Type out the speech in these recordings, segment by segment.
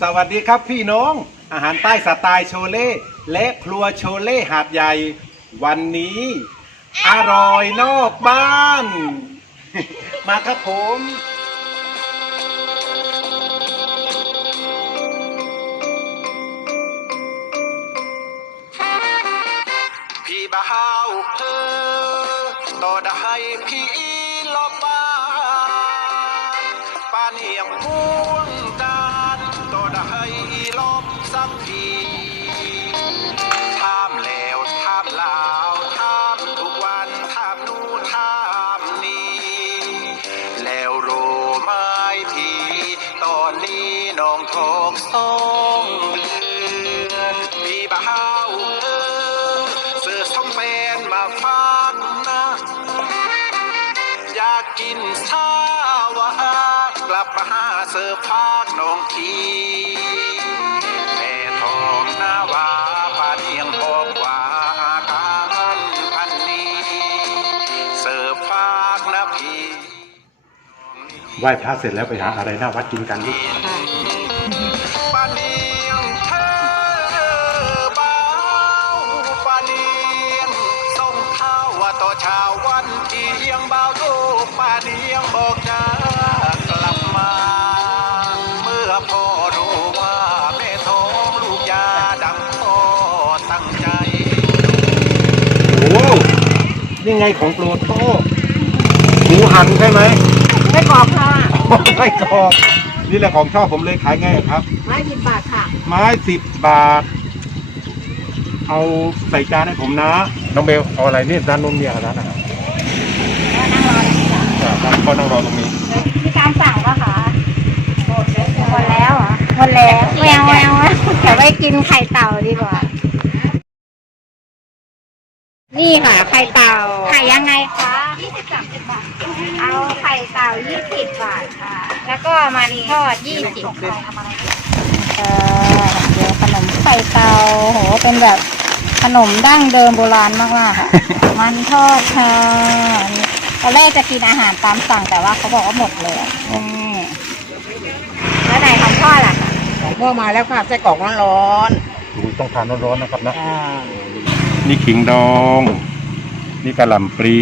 สวัสดีครับพี่น้อง อาหารใต้สไตล์โชเล่และครัวโชเล่หาดใหญ่ วันนี้ อร่อยนอกบ้าน มาครับผม มาหาเสือฟากน้องทีแม่ทองหน้าวาปาเนียงบอกว่าอาการพันนี้เสือฟากนะพี่ไหว้พระเสร็จแล้วไปหาอะไรหน้าวัดกินกันลูกปาเนียงเธอเบาปาเนียงส่งข้าวว่าต่อเช้าวันเที่ยงเบาโทปาเนียงบอกจะก นี่ไงของโปรดพ่อหมูหันใช่ไหมไม่กรอบค่ะไม่กรอบนี่แหละของชอบผมเลยขายง่ายครับ ไม้สิบบาทค่ะ ไม้สิบบาท เอาใส่จานให้ผมนะ น้องเบลเอาอะไรนี่ร้านนุ่มเนี่ยร้านอาหารครับก็นั่งรอตรงนี้มีการสั่งปะคะหมดแล้วเหรอหมดแล้วแมวแมวเดี๋ยวไปกินไข่เต่าดีกว่า นี่ค่ะ ไข่เต่าไข่ยังไงคะยี่สิบสามสิบบาท เอาไข่เต่ายี่สิบบาทค่ะ แล้วก็มันทอดยี่สิบเออเดี๋ยวขนมไข่เต่าโห เป็นแบบขนมดั้งเดิมโบราณมากๆค่ะ มันทอดค่ะตอนแรกจะกินอาหารตามสั่งแต่ว่าเขาบอกว่าหมดเลยอืมแล้วไหนของพ่อล่ะคะเมื่อมาแล้วค่ะไส้กรอกร้อนดูต้องทานร้อนๆนะครับนะๆอ่า นี่ขิงดอง นี่กระหล่ำปลี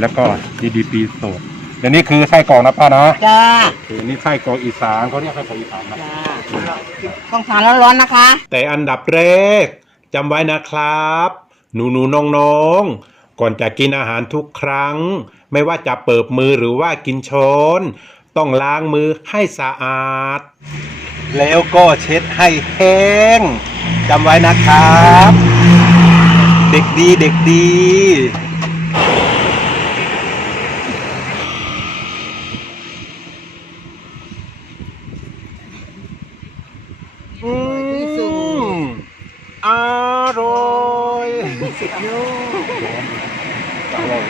แล้วก็นี่ดีปีสดเดี๋ยวนี้คือไส้กรอกนะป้านะจ้าคือนี่ไส้กรอกอีสานเขาเรียกไส้กรอกอีสานนะจ้าต้องทานร้อนๆนะคะ แต่อันดับแรกจำไว้นะครับ หนูหนูน้องน้องๆก่อนจะกินอาหารทุกครั้ง ไม่ว่าจะเปิบมือหรือว่ากินช้อน ต้องล้างมือให้สะอาด แล้วก็เช็ดให้แห้งจำไว้นะครับเด็กดีเด็กดี อืมอร่อยสุดยอดอร่อย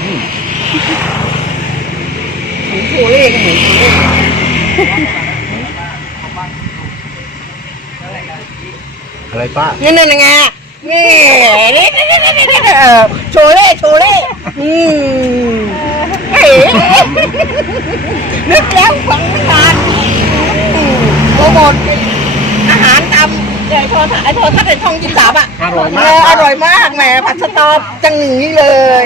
อืม หมูโคเล่ก็เหมือนโคเล่ อะไรป้านี่นี่ไงนี่นี่นี่นี่นี่นี่เออโชเล่โชเล่อืมเอ๋นึกแล้วฝังนานอืมโปรโมทอาหารตามไอ้โทรทัศน์ไอ้โทรทัศน์ไอ้ช่องยี่สามอะอร่อยเอมากออร่อยมากแหมผัดสตอจังหนึ่งนี่เลย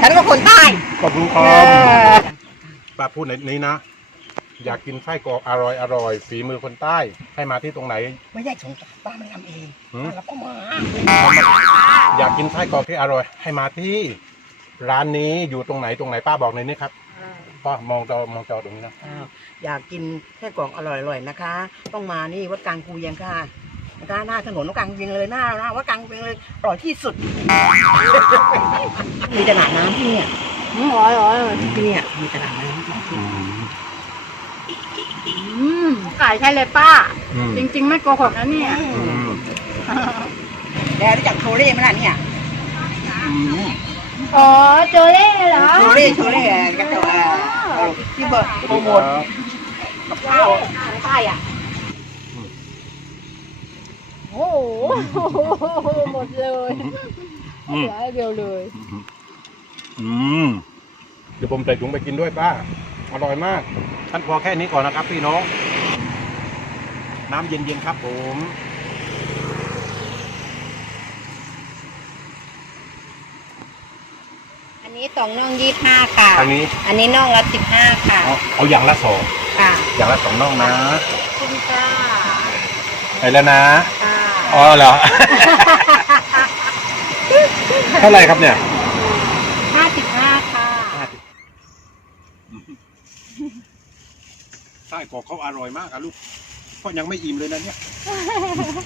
ฉันก็คนใต้ขอบคุณคเอรับอ ป้าพูดในนี้นะ อยากกินไส้กรอกอร่อยอร่อยฝีมือคนใต้ ให้มาที่ตรงไหน ไม่ได้สงสารป้ามันทำเองหืม ป้าเราก็มาอยากกินไส้กรอกที่อร่อย ให้มาที่ ร้านนี้อยู่ตรงไหนตรงไหนป้าบอกในนี้ครับป้ามองจอมองจอตรงนี้นะอ้าวอยากกินแค่กล่องอร่อยๆนะคะ ต้องมานี่วัดกลางคูเวียงค่ะนะคะหน้าถนนวัดกลางคูเวียงเลยหน้าหน้าวัดกลางคูเวียงเลยอร่อยที่สุด มีตลาดน้ำที่เนี่ยอืมอร่อยอร่อยที่เนี่ยมีตลาดน้ำที่อืมอืม ขายใช่เลยป้า อืม จริง ๆ ไม่โกหกนะเนี่ย อืมแกรู้จักโชเล่ไหมล่ะเนี่ยอ๋อโจเล่เหรอ โชเล่โชเล่กันตัวอ่าเอาที่เบอร์โปรโมทกับข้าวใช่อะโอ้โห หมดเลยอืมเหลือไอ้เดียวเลย อืมเดี๋ยวผมใส่ถุงไปกินด้วยป้า อร่อยมากอ ท่านพอแค่นี้ก่อนนะครับ พี่น้อง น้ำเย็นๆครับผมอันนี้สองน่องยี่ห้าค่ะทางนี้ อันนี้น่องละสิบห้าค่ะ เอาเอาอย่างละสองค่ะอย่างละสองน่องนะคุณค่ะไปแล้วนะค่ะอ๋อเหรอ เท่าไหร่ครับเนี่ย ห้าสิบห้าค่ะ ไส้ กรอกเขาอร่อยมากอะลูกก็ยังไม่อิ่มเลยนะเนี่ย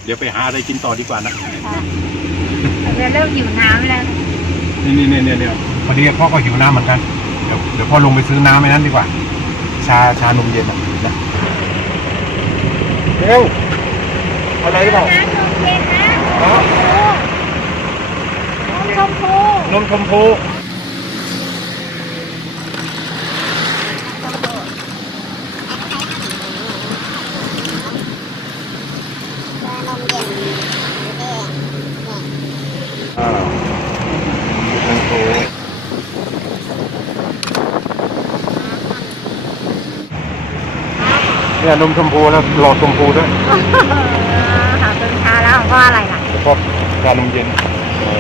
เดี๋ยวไปหาอะไรกินต่อดีกว่านะเราเริ่มหิวน้ำแล้ว นี่นี่นี่นี่พอดีพ่อก็หิวน้ำเหมือนกัน เดี๋ยวเดี๋ยวพ่อลงไปซื้อน้ำไอ้นั้นดีกว่า ชาชานมเย็นอะนะเร็วเอาอะไรหรือเปล่าน้ำนมเย็นนะอ๋อนมชมพูนมชมพู เนี่ยนมชมพูแล้วหลอดชมพูด้วยหาต้นชาแล้วของพ่ออะไรล่ะแล้วก็ชานมเย็น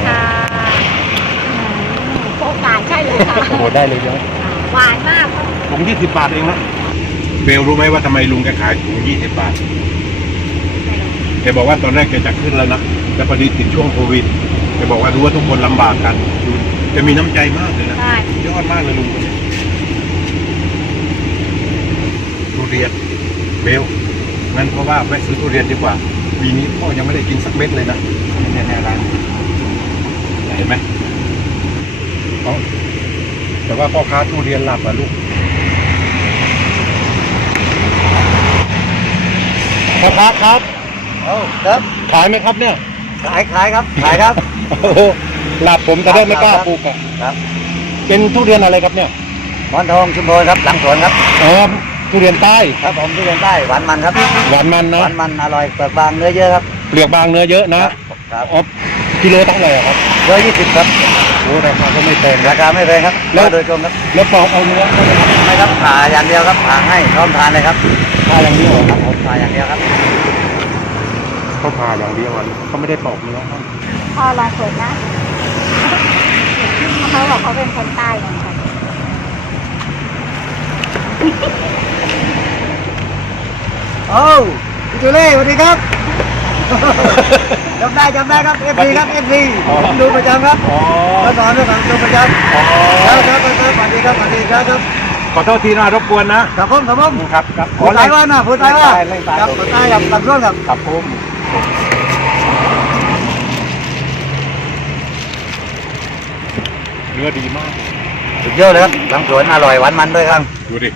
ค่ะโอกาสใช่เลยค่ะโอ้โหได้เลยใช่ไหมหวานมากถุงยี่สิบบาทเองนะเบลรู้ไหมว่าทำไมลุงแกขายถุงยี่สิบบาทแกบอกว่าตอนแรกแกจะขึ้นแล้วนะแต่พอดีติดช่วงโควิดแกบอกว่ารู้ว่าทุกคนลำบากกันดูแกมีน้ำใจมากเลยนะใช่ยอดมากเลยลุงคนนี้ทุเรียน เบลงั้นเพราะว่าไปซื้อทุเรียนดีกว่า ปีนี้พ่อยังไม่ได้กินสักเม็ดเลยนะเนี่ยเนี่ยร้านเห็นไหมเอ้าแต่ว่าพ่อค้าทุเรียนหลับอะลูกพ่อค้าครับโอ้ครับ ขายไหมครับเนี่ย ขายขายครับ ขายครับ โอ้โหหลับผมแต่ได้ไม่กล้าปลูกอะครับ เป็นทุเรียนอะไรครับเนี่ยหมอนทองชุมพรครับ หลังสวนครับอ๋อ ทุเรียนใต้ครับผมทุเรียนใต้หวานมันครับหวานมันหนะวานมันอร่อยเปลือกบางเนื้อเยอะครับเปลือกบางเนื้อเยอะนะ ครับอ๋อกิโลเท่าไหร่อะครับเยอะยี่สิบครับโอ้ราคาก็ไม่แพงรานะคาไม่แพงครับแล้วโดยตรงครับแล้วปอกเอาเนื้อไม่ครับผ่าอย่างเดียวครับผ่าให้พร้อมทานเลยครับพาอย่างเดียวเหรอครับผมผ่าอย่างเดียวครับเขาพาอย่างเดียวอะเขาไม่ได้ปอกเนื้อครับพ่อลองเปิดนะเขาบอกเขาเป็นคนใต้เหมือนกัน โอ้พี่จูเล่สวัสดีครับ จำได้จำได้ครับเอฟซีครับเอฟซีผมดูประจำครับอ๋อแล้วสอนด้วยกันดูประจำอ๋อครับครับครับสวัสดีครับสวัสดีครับครับขอโทษทีนะรบกวนนะ ครับผมครับผมครับครับพูดไทยว่านะพูดไทยว่าเล่นตายครับพูดไทยกับกับร่วมกับครับผมเนื้อดีมาก สุดยอดเลยครับหลังสวนอร่อยหวานมันด้วยครับดูดิ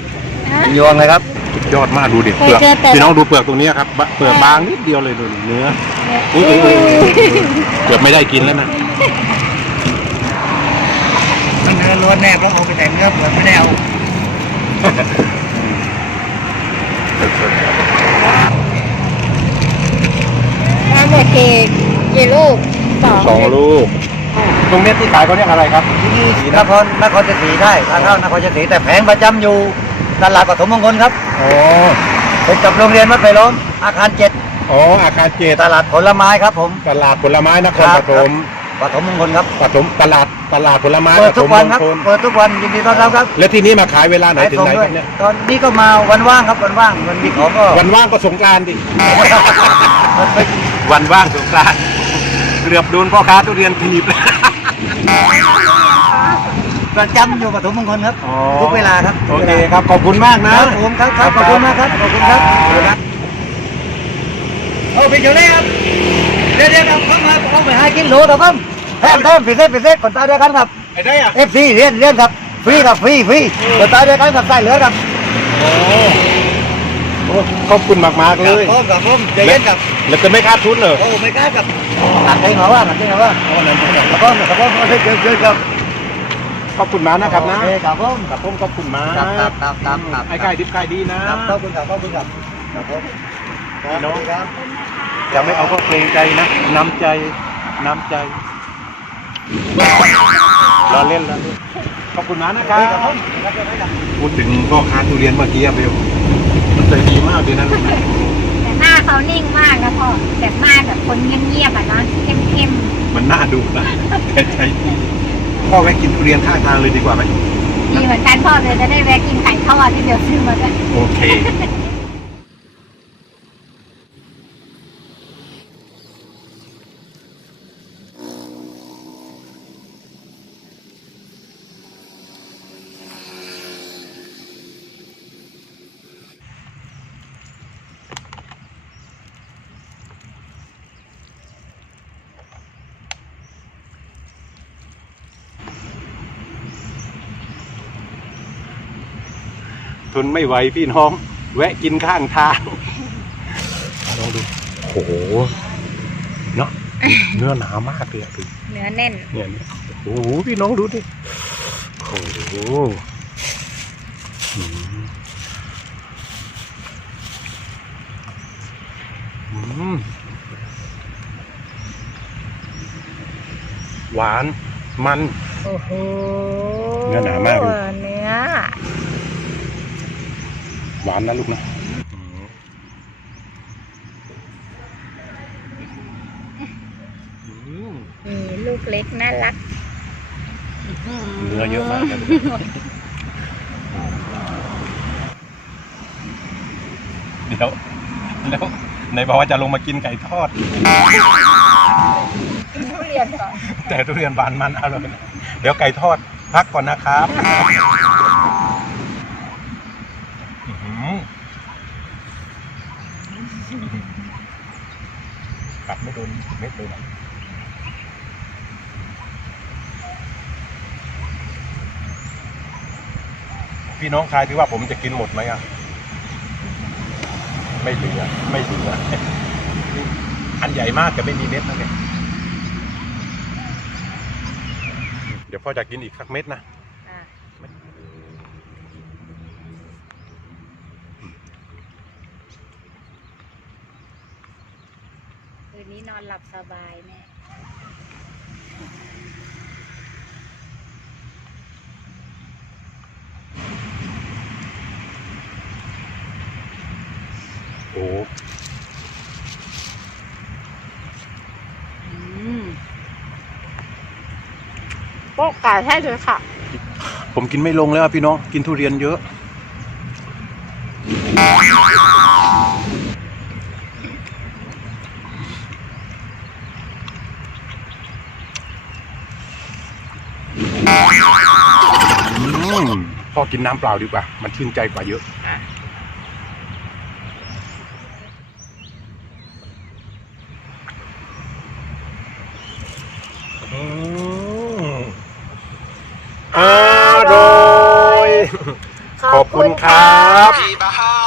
ยวงเลยครับ สุดยอดมากดูดิเปลือกพี่น้องดูเปลือกตรงนี้ครับบะเปลือกบางนิดเดียวเลยดูดิเนื้ออุ้ยอุ้ยอุ้ยเกือบไม่ได้กินแล้วนะมันเนื้อล้วนแน่เพราะเอาไปแต่เนื้อเปลือกไม่ได้เอาทั้งหมดกี่กี่ลูกสองสองลูก ตรงเนี้ยที่ขายเขาเรียกอะไรครับ ที่นี่นครนครชัยศรีได้ทางเข้านครชัยศรีแต่แผงประจำอยู่ ตลาดปฐมมงคลครับอ๋อเป็นกับโรงเรียนวัดไผ่ล้อมอาคารเจ็ดอ๋ออาคารเจตลาดผลไม้ครับผม ตลาดผลไม้นครปฐมปฐมมงคลครับปฐมตลาดตลาดผลไม้เปิปดฐทุมกมวันงครับคลเปิดทุกวันยินดีต้อนรับครับ แล้วที่นี่มาขายเวลาไหนขายถึงส่งไหนด้วคยรับเนี่ยตอนนี้ก็มาวันว่างครับวันว่างมันมีของก็วันว่างก็สงกรารดิมันไปวันว่างสงกรารเกือบโดนพ่อค้าทุเรียนถีบเลย ประจำอยู่ปฐมมงคลครับอ๋อ ทุกเวลาครับโอเคครับ ขอบคุณมากคนะรับผมครับครับขอบคุณมากครับขอบคุณครับเอาไปอยู่เลยครับเดี๋ยวเดี๋ยวเอาเข้ามาเอาไปให้กินโหลเดี๋ยวครับแทมแทมพิเศษพิเศษคนตายด้วยกันครับ ไอ้ได้อะเอฟซีเรียนเรียนครับฟรีครับฟรีฟรีคนตายด้วยกันกับใส่เหลือครับโอ้ขอบคุณมากมากๆเลยผมกับผมใจเย็นครับแล้วจะไม่คาดทุนเหรอโอ้ไม่กล้ากับตัดเองเหรอว่าตัดเองเหรอว่าอ๋อนั่นเองกับผมกับผมเกินเกินครับ ขอบคุณมากนะครับนะโอเคครับผมครับผมขอบคุณมากครับครับครับครับครับไอ้ไก่ดิบไก่ดีนะครับขอบคุณครับขอบคุณครับครับผมพี่น้องครับจะไม่เอาก็เกรงใจนะน้ำใจน้ำใจรอเล่นรอเล่นขอบคุณนะนะครับพูดถึงพ่อค้าทุเรียนเมื่อกี้อะเบลมันใจดีมากเลยนะลูกนะแต่หน้าเขานิ่งมากนะพ่อแบบมากแบบคนเงียบๆอะนะเข้มมันน่าดูนะแต่ใจดี พ่อแวะกินทุเรียนข้างทางเลยดีกว่าไหมๆดีเหมือนกันพ่อเลยจะได้แวะกินไก่ทอดที่เดี๋ยวซื้อมาด้วย โอเค นไม่ไหวพี่น้อง แวะกินข้างทางลองดูโอ้โหเนาะเนื้อหนามากเลยอะพี่เนื้อแน่น เนี่ยเนี่ยโอ้โหพี่น้องดูดิโอ้โหอืมอืมหวานมัน โอ้โหเนื้อหนามากเลย เนื้อ หวานนะลูกนะอืมมีลูกเล็กน่ารักเนื้อเยอะมากเลยเดี๋ยวแล้วในบอกว่าจะลงมากินไก่ทอดทุเรียนก่อนแต่ทุเรียนบานมันเอาเลยเดี๋ยวไก่ทอดพักก่อนนะครับอื้อหือ กัดไม่โดนเม็ดเลยนะพี่น้องทายที่ว่าผมจะกินหมดไหมอะ ไม่เหลือ ไม่เหลือ อันใหญ่มากแต่ไม่มีเม็ดนะเนี่ย เดี๋ยวพ่อจะกินอีกสักเม็ดนะคื นนี้นอนหลับสบายแน่โอ้โป๊กไก่ให้เลยค่ะ ผมกินไม่ลงแล้วอะพี่น้อง กินทุเรียนเยอะ พ่อกินน้ำเปล่าดีกว่า มันชื่นใจกว่าเยอะอืมอร่อย ขอบคุณครับพี่บ่า